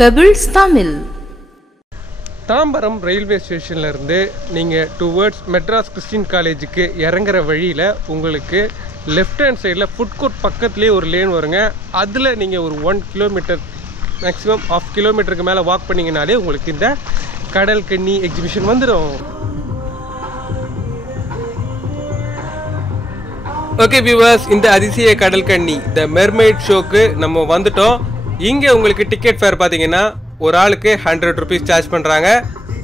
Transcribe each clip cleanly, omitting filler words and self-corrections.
Pebbles Tamil. Tambaram railway ஸ்டேஷன்லேருந்து நீங்கள் towards Madras Christian காலேஜுக்கு இறங்குற வழியில் உங்களுக்கு லெஃப்ட் ஹேண்ட் சைடில் ஃபுட் கோர்ட் பக்கத்துலேயே ஒரு லேன் வருங்க. அதில் நீங்கள் ஒரு 1 கிலோமீட்டர் மேக்ஸிமம் 1/2 கிலோமீட்டருக்கு மேலே வாக் பண்ணிங்கனாலே உங்களுக்கு இந்த கடல் கன்னி எக்ஸிபிஷன் வந்துடும். ஓகே வியூவர்ஸ், இந்த அதிசய கடல் கன்னி த மெர்மெய்ட் ஷோக்கு நம்ம வந்துட்டோம். இங்கே உங்களுக்கு டிக்கெட் ஃபேர் பார்த்தீங்கன்னா ஒரு ஆளுக்கு 100 rupees சார்ஜ் பண்ணுறாங்க.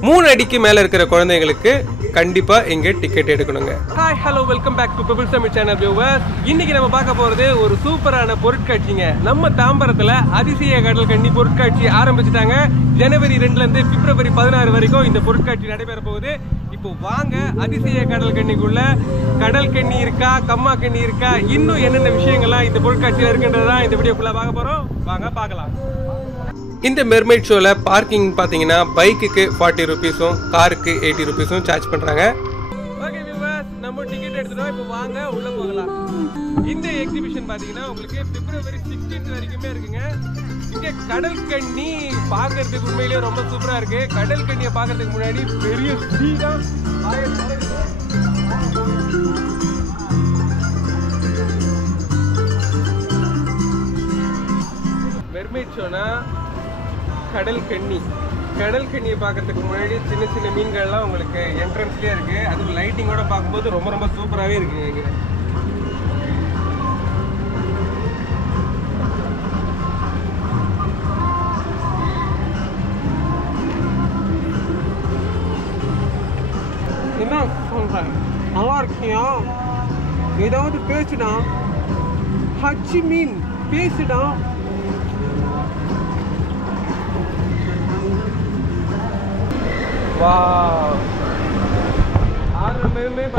3 அடிக்கு மேலே இருக்கிற குழந்தைங்களுக்கு கண்டிப்பாக இங்கே டிக்கெட் எடுக்கணுங்க. Hi hello, welcome back to Pebbles Tamil channel viewers. இன்னைக்கு நம்ம பார்க்க போகிறது ஒரு சூப்பரான பொருட்காட்சிங்க. நம்ம தாம்பரத்தில் அதிசய கடல் கன்னி பொருட்காட்சி ஆரம்பிச்சிட்டாங்க. ஜனவரி 2லேருந்து பிப்ரவரி 16 வரைக்கும் இந்த பொருட்காட்சி நடைபெற போகுது. இப்போ வாங்க அதிசய கடல் கன்னிக்குள்ள கடல் கன்னி இருக்கா, கம்மா கன்னி இருக்கா, இன்னும் என்னென்ன விஷயங்கள்லாம் இந்த பொருட்காட்சியில் இருக்குன்றதான் இந்த வீடியோக்குள்ள பார்க்க போகிறோம். வாங்க பார்க்கலாம். இந்த மெர்மெய்ட் ஷோவில் பார்க்கிங் பார்த்தீங்கன்னா பைக்குக்கு 40 rupeesம் காருக்கு 80 rupeesம் சார்ஜ் பண்ணுறாங்க. ஓகே வியூவர்ஸ், நம்ம டிக்கெட் எடுத்துட்டோம். இப்போ வாங்க உள்ளே போகலாம். இந்த எக்ஸிபிஷன் பார்த்தீங்கன்னா உங்களுக்கு பிப்ரவரி 16 வரைக்குமே இருக்குங்க. இங்கே கடல் கன்னி பார்க்கறதுக்கு உண்மையிலேயே ரொம்ப சூப்பராக இருக்குது. கடல் கண்ணியை பார்க்கறதுக்கு முன்னாடி பெரிய ஸ்பீடாக மெர்மெய்ட் ஷோனா கடல் கண்ணியை பார்க்கறதுக்கு முன்னாடி சின்ன சின்ன மீன்கள்லாம் உங்களுக்கு என்ட்ரன்ஸ்லேயே இருக்குது. அதுக்கு லைட்டிங்கோட பார்க்கும்போது ரொம்ப ரொம்ப சூப்பராகவே இருக்குங்க. இங்கே என்ன சொல்கிறேன், நல்லா இருக்கியா? ஏதாவது பேசுடா, ஹச்சி மீன் பேசுடா.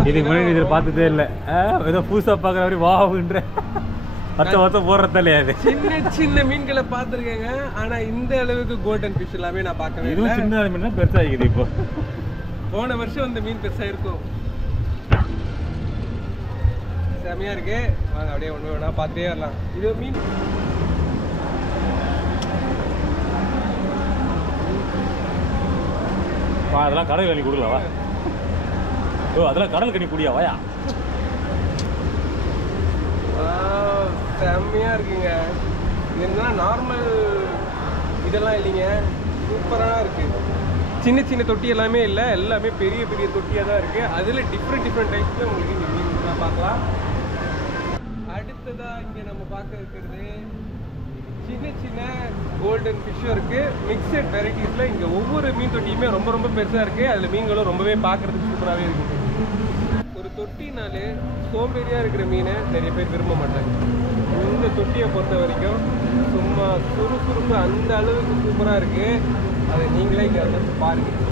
இதுக்கு முன்னாடி இதில் பார்த்ததே இல்லை. ஏதோ புதுசாக பார்க்குற மாதிரி வாவுன்ற வருஷம் போடுறது இல்லையா? சின்ன சின்ன மீன்களை பார்த்துருக்கேங்க. ஆனால் இந்த அளவுக்கு கோல்டன் ஃபிஷ் எல்லாமே நான் பார்க்கவே இல்லை. சின்ன மீன் தான் பெருசாகிக்குது. இப்போ போன வருஷம் அந்த மீன் பெருசாக இருக்கும். செமையா இருக்கு. வாங்க அப்படியே ஒன்று வேணா பார்த்தே வரலாம். இது மீன் அதெல்லாம் கடல் கண்ணி கொடுக்கலவா? ஓ, அதெல்லாம் கடல் கண்ணி குடியா வாயா? செம்மையா இருக்குங்க. என்ன நார்மல் இதெல்லாம் இல்லைங்க, சூப்பராக இருக்கு. சின்ன சின்ன தொட்டி எல்லாமே இல்லை, எல்லாமே பெரிய பெரிய தொட்டியாக தான் இருக்கு. அதில் டிஃப்ரெண்ட் டைப்ஸில் உங்களுக்கு இங்கே மீன் பார்க்கலாம். அடுத்ததாக இங்கே நம்ம பார்க்க இருக்கிறது சின்ன சின்ன கோல்டன் ஃபிஷ்ஷும் இருக்குது. மிக்சட் வெரைட்டிஸில் இங்கே ஒவ்வொரு மீன் தொட்டியுமே ரொம்ப ரொம்ப பெருசாக இருக்குது. அதில் மீன்களும் ரொம்பவே பார்க்குறதுக்கு சூப்பராகவே இருக்குது. ஒரு தொட்டினாலே சோம்பேறியாக இருக்கிற மீனை நிறைய பேர் விரும்ப மாட்டாங்க. இந்த தொட்டியை பொறுத்த வரைக்கும் சும்மா சுறுசுறுப்பு அந்த அளவுக்கு சூப்பராக இருக்குது. அதை நீங்களே இங்கே வந்து பாருங்கள்.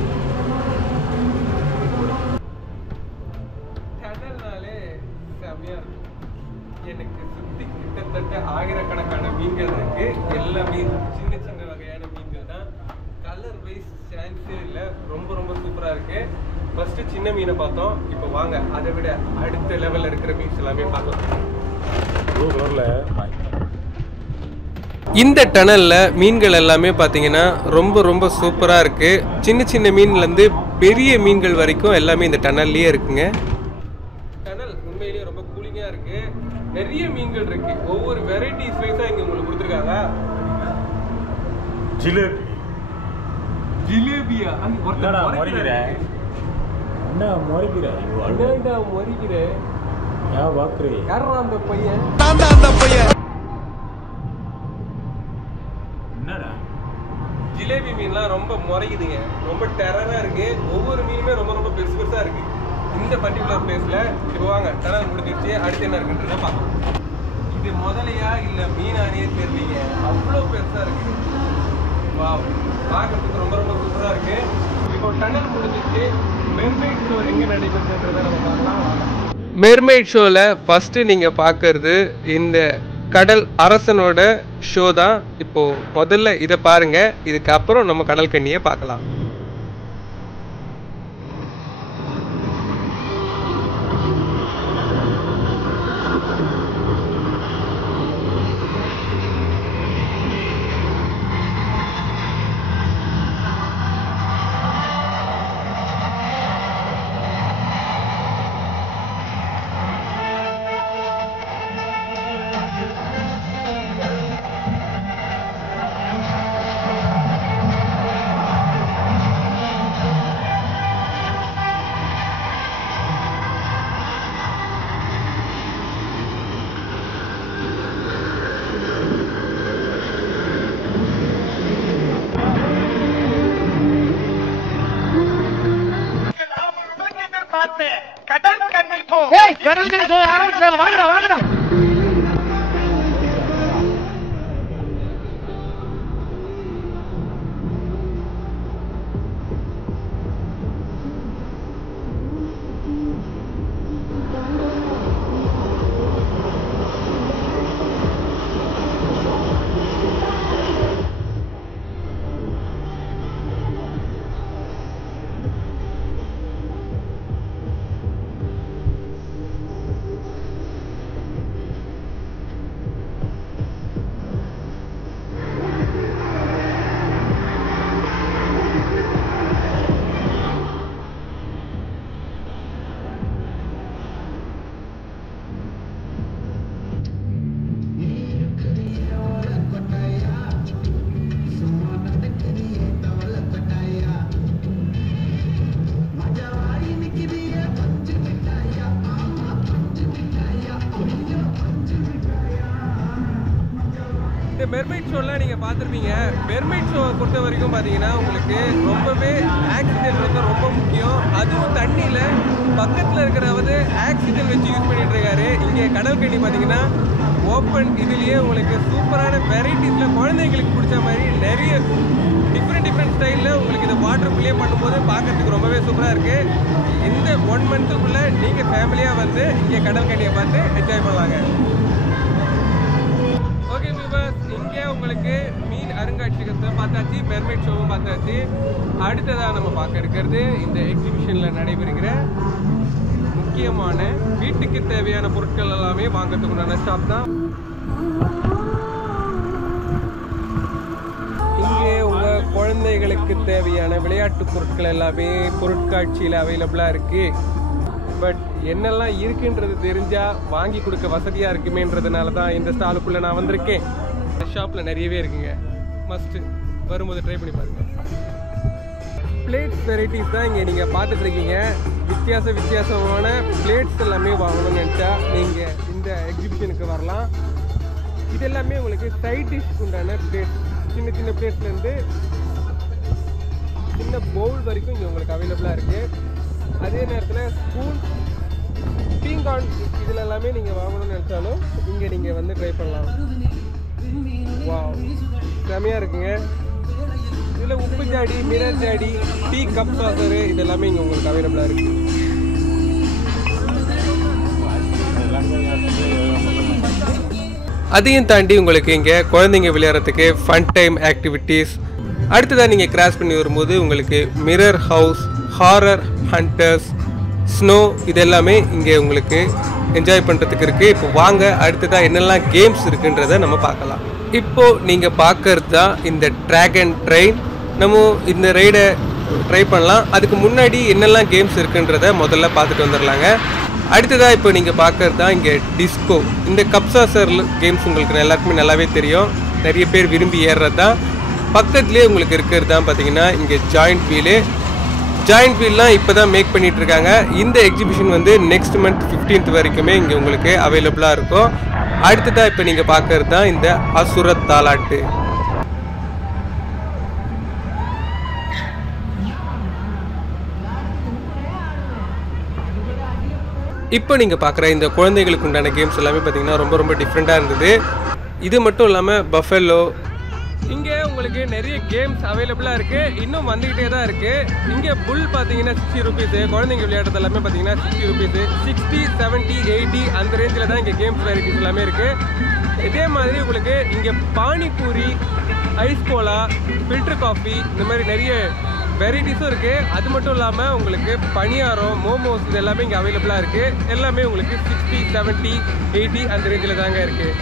கடல்னாலே செம்மையாக இருக்கும். எனக்கு சுற்றி கிட்டத்தட்ட ஆயிரக்கணக்கான மீன்கள் இருக்கு. எல்லாமே சின்ன சின்ன வகையான மீன்கள் தான். கலர் வைஸ் சான்ஸே இல்லை, ரொம்ப ரொம்ப சூப்பராக இருக்கு. ஃபர்ஸ்ட் சின்ன மீனை பார்த்தோம். இப்போ வாங்க அதை விட அடுத்த லெவலில் இருக்கிற மீன்ஸ் எல்லாமே பார்க்கலாம். இந்த டனல்ல மீன்கள் எல்லாமே பார்த்தீங்கன்னா ரொம்ப ரொம்ப சூப்பராக இருக்கு. சின்ன சின்ன மீன்லேருந்து பெரிய மீன்கள் வரைக்கும் எல்லாமே இந்த டனல்லையே இருக்குங்க. டனல் உண்மையிலேயே ரொம்ப கூலிங்காக இருக்கு. நிறைய மீன்கள் இருக்கு. ஒவ்வொரு வெரைட்டிஸ் வைஸா இங்க உங்களுக்கு கொடுத்துருக்காங்க. ஜிலேபியா என்னடா மொரிகிற? என்ன மொரிகிற? என்னடா மொரிகிற? யா வாக்குறே? யாரா அந்த பையன்? அந்த பையன். என்னடா? ஜிலேபி மீன்லாம் ரொம்ப முறைக்குதுங்க. ரொம்ப டெரரா இருக்கு. ஒவ்வொரு மீனுமே ரொம்ப ரொம்ப பெருசு பெருசா இருக்கு இந்த பர்டிகுலர் பிளேஸ்ல. இப்போ வாங்க, டனல் முடிஞ்சிருச்சு. அடுத்து என்ன இருக்குன்றத பார்க்கலாம். இது முதலையா இல்லை மீனானே தெரியலீங்க, அவ்வளோ பெருசா இருக்கு. வா, பார்க்கறதுக்கு ரொம்ப ரொம்ப சூப்பரா இருக்கு. இப்போ டனல் முடிஞ்சிருச்சு. மெர்மெய்ட் ஷோ எங்கே நடைபெறுன்றதை நம்ம பார்க்கலாம். மெர்மெய்ட் ஷோவில் ஃபஸ்ட்டு நீங்கள் பார்க்கறது இந்த கடல் அரசனோட ஷோ தான். இப்போது முதல்ல இதை பாருங்கள், இதுக்கப்புறம் நம்ம கடல் கன்னியை பார்க்கலாம். இந்த மெர்மைட் ஷோலாம் நீங்கள் பார்த்துருப்பீங்க. மெர்மைட் ஷோவை பொறுத்த வரைக்கும் பார்த்தீங்கன்னா உங்களுக்கு ரொம்பவே ஆக்சிஜன் வந்து ரொம்ப முக்கியம். அதுவும் தண்ணியில் பக்கத்தில் இருக்கிறவது ஆக்சிஜன் வச்சு யூஸ் பண்ணிட்டு இருக்காரு. இங்கே கடற்கண்ணி பார்த்தீங்கன்னா ஓப்பன் இதுலேயே உங்களுக்கு சூப்பரான வெரைட்டிஸில் குழந்தைங்களுக்கு பிடிச்ச மாதிரி நிறைய டிஃப்ரெண்ட் ஸ்டைலில் உங்களுக்கு இந்த வாட்டர் ப்ளே பண்ணும்போது பார்க்கறதுக்கு ரொம்பவே சூப்பராக இருக்குது. இந்த 1 மந்த்துக்குள்ளே நீங்கள் ஃபேமிலியாக வந்து இங்கே கடற்கண்ணியை பார்த்து என்ஜாய் பண்ணுவாங்க. ஓகே வியூவர்ஸ், இங்கே உங்களுக்கு மீன் அருங்காட்சியகத்தை பார்த்தாச்சு, மெர்மைட் ஷோவும் பார்த்தாச்சு. அடுத்ததாக நம்ம பார்க்க இருக்கிறது இந்த எக்ஸிபிஷனில் நடைபெறுகிற முக்கியமான வீட்டுக்கு தேவையான பொருட்கள் எல்லாமே வாங்கிறதுக்குண்டான ஷாப் தான். இங்கே உங்கள் குழந்தைகளுக்கு தேவையான விளையாட்டு பொருட்கள் எல்லாமே பொருட்காட்சியில் அவைலபிளாக இருக்குது. பட் என்னெல்லாம் இருக்குன்றது தெரிஞ்சால் வாங்கி கொடுக்க வசதியாக இருக்குமேன்றதுனால தான் இந்த ஸ்டாலுக்குள்ளே நான் வந்திருக்கேன். இந்த ஷாப்பில் நிறையவே இருக்குங்க, மஸ்ட்டு வரும்போது ட்ரை பண்ணி பாருங்கள். பிளேட்ஸ் வெரைட்டிஸ் தான் இங்கே நீங்கள் பார்த்துட்ருக்கீங்க. வித்தியாசமான பிளேட்ஸ் எல்லாமே வாங்கணும்னு நினச்சா நீங்கள் இந்த எக்ஸிபிஷனுக்கு வரலாம். இது எல்லாமே உங்களுக்கு சைட் டிஷ்க்கு உண்டான பிளேட்ஸ், சின்ன பிளேட்ஸ்லேருந்து சின்ன பவுல் வரைக்கும் இங்கே உங்களுக்கு அவைலபிளாக இருக்குது. அதே நேரத்தில் ஸ்பூன், பீங்கான் இதில் எல்லாமே நீங்கள் வாங்கணும்னு நினச்சாலும் இங்கே நீங்கள் வந்து ட்ரை பண்ணலாம். வாவ், செமையாக இருக்குங்க. இதில் உப்பு ஜாடி, மிரர் ஜாடி, டீ கப் சாசரு இது எல்லாமே இங்கே உங்களுக்கு அவைலபிளாக இருக்குது. அதையும் தாண்டி உங்களுக்கு இங்கே குழந்தைங்க விளையாடுறதுக்கு ஃபன் டைம் ஆக்டிவிட்டீஸ். அடுத்ததாக நீங்கள் கிராஸ் பண்ணி வரும்போது உங்களுக்கு mirror house, horror hunters, snow இது எல்லாமே இங்கே உங்களுக்கு என்ஜாய் பண்ணுறதுக்கு இருக்குது. இப்போ வாங்க அடுத்ததாக என்னெல்லாம் கேம்ஸ் இருக்குன்றதை நம்ம பார்க்கலாம். இப்போது நீங்கள் பார்க்கறது தான் இந்த ட்ராகன் ட்ரெயின். நம்ம இந்த ரைடை ட்ரை பண்ணலாம். அதுக்கு முன்னாடி என்னெல்லாம் கேம்ஸ் இருக்குன்றதை முதல்ல பார்த்துட்டு வந்துடலாங்க. அடுத்ததாக இப்போ நீங்கள் பார்க்கறது தான் இங்கே டிஸ்கோ. இந்த கப்சாசர் கேம்ஸ் உங்களுக்கு எல்லாருக்குமே நல்லாவே தெரியும், நிறைய பேர் விரும்பி ஏறுறது தான். பக்கத்துலேயே உங்களுக்கு இருக்கிறது தான் பார்த்தீங்கன்னா இங்கே ஜாயிண்ட் வீலு. ஜாயிண்ட் வீல்லாம் இப்போ தான் மேக் பண்ணிகிட்ருக்காங்க. இந்த எக்ஸிபிஷன் வந்து நெக்ஸ்ட் மந்த் 15th வரைக்குமே இங்கே உங்களுக்கு அவைலபிளாக இருக்கும். அடுத்ததாக இப்போ நீங்கள் பார்க்கறது தான் இந்த அசுர தாலாட்டு. இப்போ நீங்கள் பார்க்குற இந்த குழந்தைகளுக்கு உண்டான கேம்ஸ் எல்லாமே பார்த்தீங்கன்னா ரொம்ப டிஃப்ரெண்ட்டாக இருந்தது. இது மட்டும் இல்லாமல் பஃபெல்லோ, இங்கே உங்களுக்கு நிறைய கேம்ஸ் அவைலபிளாக இருக்குது, இன்னும் வந்துக்கிட்டே தான் இருக்குது. இங்கே புல் பார்த்தீங்கன்னா 60 rupees, குழந்தைங்க விளையாடுறது எல்லாமே பார்த்தீங்கன்னா 60 rupees, 60, 70, 80 அந்த ரேஞ்சில் தான் இங்கே கேம்ஸ் வெரைட்டிஸ் எல்லாமே இருக்குது. இதே மாதிரி உங்களுக்கு இங்கே panipuri, ice cola, filter coffee இந்த மாதிரி நிறைய வெரைட்டிஸும் இருக்குது. அது மட்டும் இல்லாமல் உங்களுக்கு பனியாரம், மோமோஸ் இது எல்லாமே இங்கே அவைலபிளாக இருக்குது. எல்லாமே உங்களுக்கு 60, 70, 80 அந்த ரேஞ்சில் தாங்க இருக்குது.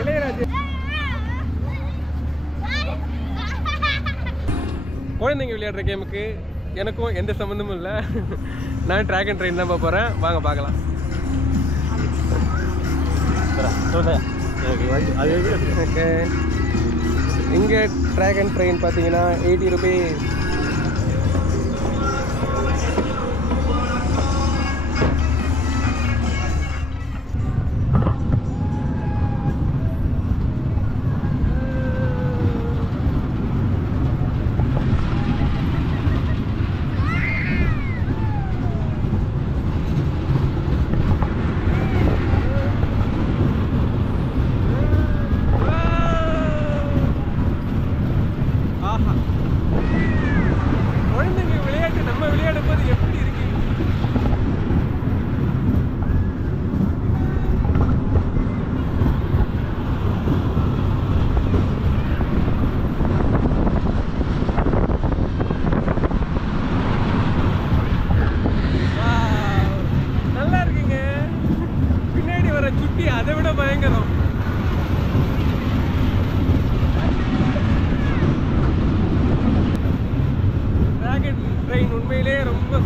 இளையராஜா குழந்தைங்க விளையாடுற கேமுக்கு எனக்கும் எந்த சம்மந்தமும் இல்லை. நான் ட்ராகன் ட்ரெயின் தான் போகிறேன், வாங்க பார்க்கலாம். ஓகே, இங்கே ட்ராகன் ட்ரெயின் பார்த்தீங்கன்னா 80 rupees.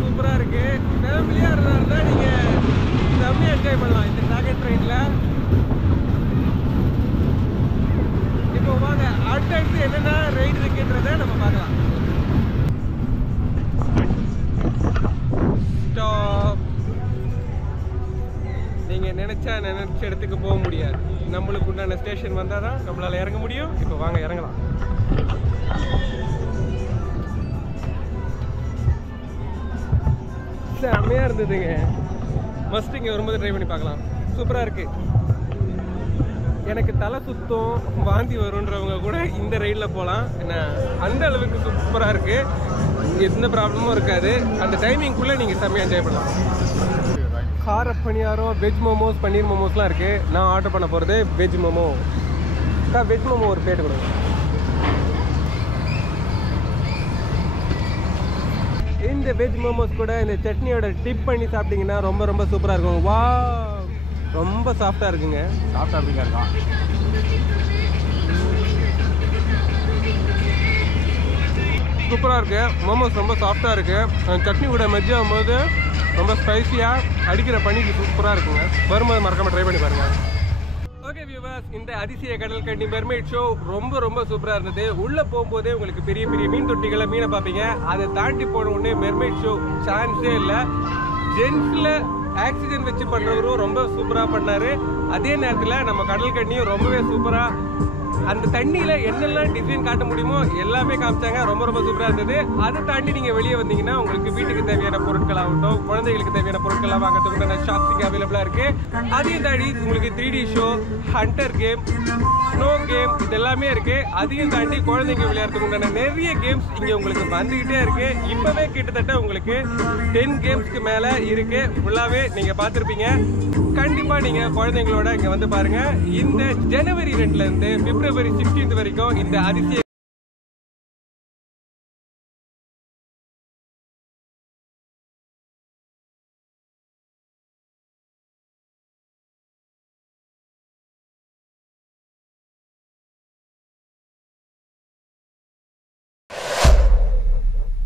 சூப்பரா இருக்கு. ஃபேமிலியா இருந்தா நீங்க செம்மையா என்ஜாய் பண்ணலாம் இந்த டார்கெட் ட்ரெயின்ல. இப்போ வாங்க அடுத்தடுத்து என்னென்ன ரைடு இருக்குன்றத நம்ம பார்க்கலாம். ஸ்டாப். நீங்க நினைச்ச இடத்துக்கு போக முடியாது. நம்மளுக்கு உண்டான ஸ்டேஷன் வந்தால் தான் நம்மளால இறங்க முடியும். இப்போ வாங்க இறங்கலாம். செம்மையா இருந்ததுங்க. மஸ்ட் இங்கே வரும்போது ட்ரை பண்ணி பார்க்கலாம். சூப்பராக இருக்கு. எனக்கு தலை சுத்தம் வாந்தி வருன்றவங்க கூட இந்த ரைடில் போகலாம். ஏன்னா அந்த அளவுக்கு சூப்பராக இருக்கு. எந்த ப்ராப்ளமும் இருக்காது. அந்த டைமிங்குள்ளே நீங்கள் செம்மையாக என்ஜாய் பண்ணலாம். கார பணியாரம், வெஜ் மோமோஸ், பன்னீர் மோமோஸ்லாம் இருக்குது. நான் ஆர்டர் பண்ண போகிறது வெஜ் மோமோ. வெஜ் மோமோ ஒரு பிளேட் கொடுங்க. இந்த வெஜ் மோமோஸ் கூட இந்த சட்னியோட டிப் பண்ணி சாப்பிட்டீங்கன்னா ரொம்ப ரொம்ப சூப்பராக இருக்கும். வா, ரொம்ப சாஃப்டாக இருக்குங்க. சாப்பிட்டா அப்படிங்க இருக்கான். சூப்பராக இருக்குது. மோமோஸ் ரொம்ப சாஃப்டாக இருக்குது. சட்னி கூட மெஜ் ஆகும்போது ரொம்ப ஸ்பைசியாக அடிக்கிற பனிக்கு சூப்பராக இருக்குங்க. வரும்போது மறக்காமல் ட்ரை பண்ணி பாருங்கள். ஓகே வியூவர்ஸ், இந்த அதிசய கடல் கண்ணி மெர்மைட் ஷோ ரொம்ப ரொம்ப சூப்பராக இருந்தது. உள்ளே போகும்போதே உங்களுக்கு பெரிய பெரிய மீன் தொட்டிகளை மீனை பார்ப்பீங்க. அதை தாண்டி போன உடனே மெர்மைட் ஷோ சான்ஸே இல்லை. ஜென்ஸில் ஆக்சிஜன் வச்சு பண்ணுறவரும் ரொம்ப சூப்பராக பண்ணார். அதே நேரத்தில் நம்ம கடல் கண்ணியும் ரொம்பவே சூப்பராக அந்த தண்ணியில் என்னெல்லாம் டிசைன் காட்ட முடியுமோ எல்லாமே காமிச்சாங்க. ரொம்ப ரொம்ப சூப்பராக இருந்தது. அதை தாண்டி நீங்கள் வெளியே வந்தீங்கன்னா உங்களுக்கு வீட்டுக்கு தேவையான பொருட்கள் ஆகட்டும், குழந்தைகளுக்கு தேவையான பொருட்கள்லாம் வாங்கிறதுக்கு ஷாப்ஸிங் அவைலபிளாக இருக்குது. அதையும் தாண்டி உங்களுக்கு 3D show, hunter game, snow game இதெல்லாமே இருக்குது. அதையும் தாண்டி குழந்தைங்க விளையாடுறதுக்கு உண்டான நிறைய கேம்ஸ் இங்கே உங்களுக்கு வந்துக்கிட்டே இருக்குது. இப்போவே கிட்டத்தட்ட உங்களுக்கு 10 கேம்ஸ்க்கு மேலே இருக்குது. ஃபுல்லாகவே நீங்கள் பார்த்துருப்பீங்க. கண்டிப்பாக நீங்கள் குழந்தைங்களோட இங்கே வந்து பாருங்கள். இந்த ஜனவரி 2லேருந்து பிப்ரவரி 16 வரைக்கும் இந்த அதிசய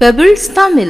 Pebbles Tamil.